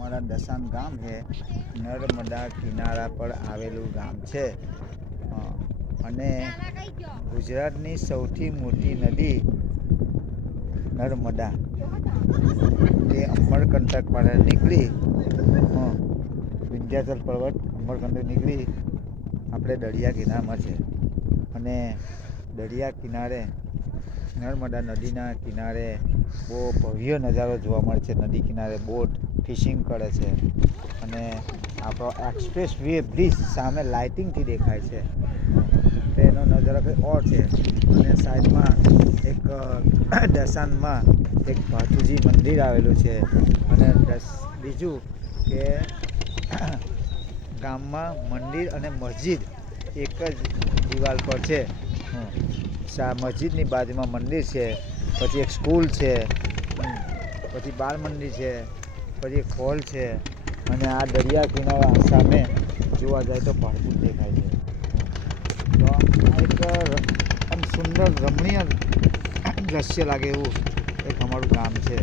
અમારા દસાન ગામ છે, નર્મદા કિનારા પર આવેલું ગામ છે અને ગુજરાતની સૌથી મોટી નદી નર્મદા એ અમરકંટક પાસે નીકળી વિંધ્યાચલ પર્વત અમરકંટક નીકળી આપણે દરિયા કિનારામાં છે અને દરિયા કિનારે નર્મદા નદીના કિનારે બહુ ભવ્ય નજારો જોવા મળે છે. નદી કિનારે બોટ ફિશિંગ કરે છે અને આપણો એક્સપ્રેસ વે બ્રિજ સામે લાઇટિંગથી દેખાય છે. તેનો નજારો કંઈ ઓર છે અને સાઈડમાં એક દસાનમાં એક ભાથુજી મંદિર આવેલું છે અને બીજું કે ગામમાં મંદિર અને મસ્જિદ એક જ દિવાલ પર છે. મસ્જિદની બાજુમાં મંદિર છે, પછી એક સ્કૂલ છે, પછી બાળ મંદિર છે, પછી એક હોલ છે અને આ દરિયા કિનારા સામે જોવા જાય તો પાળપુર દેખાય છે. તો આ એક આમ સુંદર રમણીય દ્રશ્ય લાગે એવું એક અમારું ગામ છે.